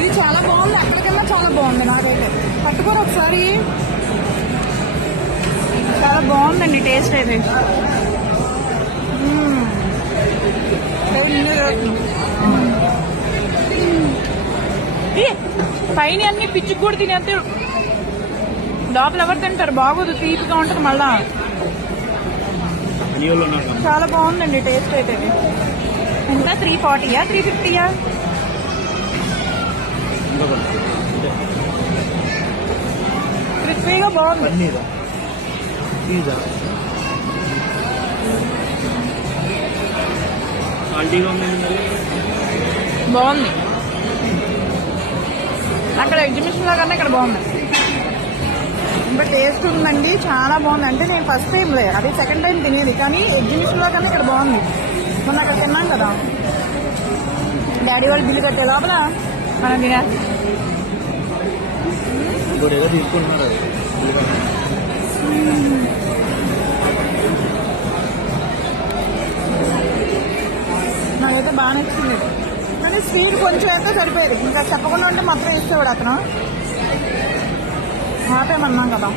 ఇది చాలా బాగుంది. ఎక్కడికన్నా చాలా బాగుంది నాకైతే. పట్టుకోరు ఒకసారి. చాలా బాగుందండి టేస్ట్ అయితే. పైన అన్ని పిచ్చి కూడా తినేస్తే లోపల ఎవరు తింటారు? బాగోదు తీపిగా ఉంటుంది మళ్ళా. చాలా బాగుందండి టేస్ట్ అయితే. ఎంత? త్రీ ఫార్టీయా? త్రీ ఫిఫ్టీయా. క్రిస్పీగా బాగుంది. పన్నీరా? పిజ్జా బాగుంది. అక్కడ ఎగ్జిబిషన్లో కన్నా ఇక్కడ బాగుంది. ఇంకా టేస్ట్ ఉందండి చాలా బాగుంది. అంటే నేను ఫస్ట్ టైం లే అది సెకండ్ టైం తినేది కానీ ఎగ్జిబిషన్లో కన్నా ఇక్కడ బాగుంది. మొన్న అక్కడ తిన్నాం కదా. డాడీ వాళ్ళు బిల్లు కట్టే లోపల మనం తినే. ఇంకోటి ఏదో తీసుకుంటున్నారు నాకైతే బాగా నచ్చింది. కానీ స్వీట్ కొంచెం అయితే సరిపోయేది. ఇంకా చెప్పకుండా ఉంటే మొత్తం ఇచ్చేవాడు అతను. ఆపేమన్నాం కదా.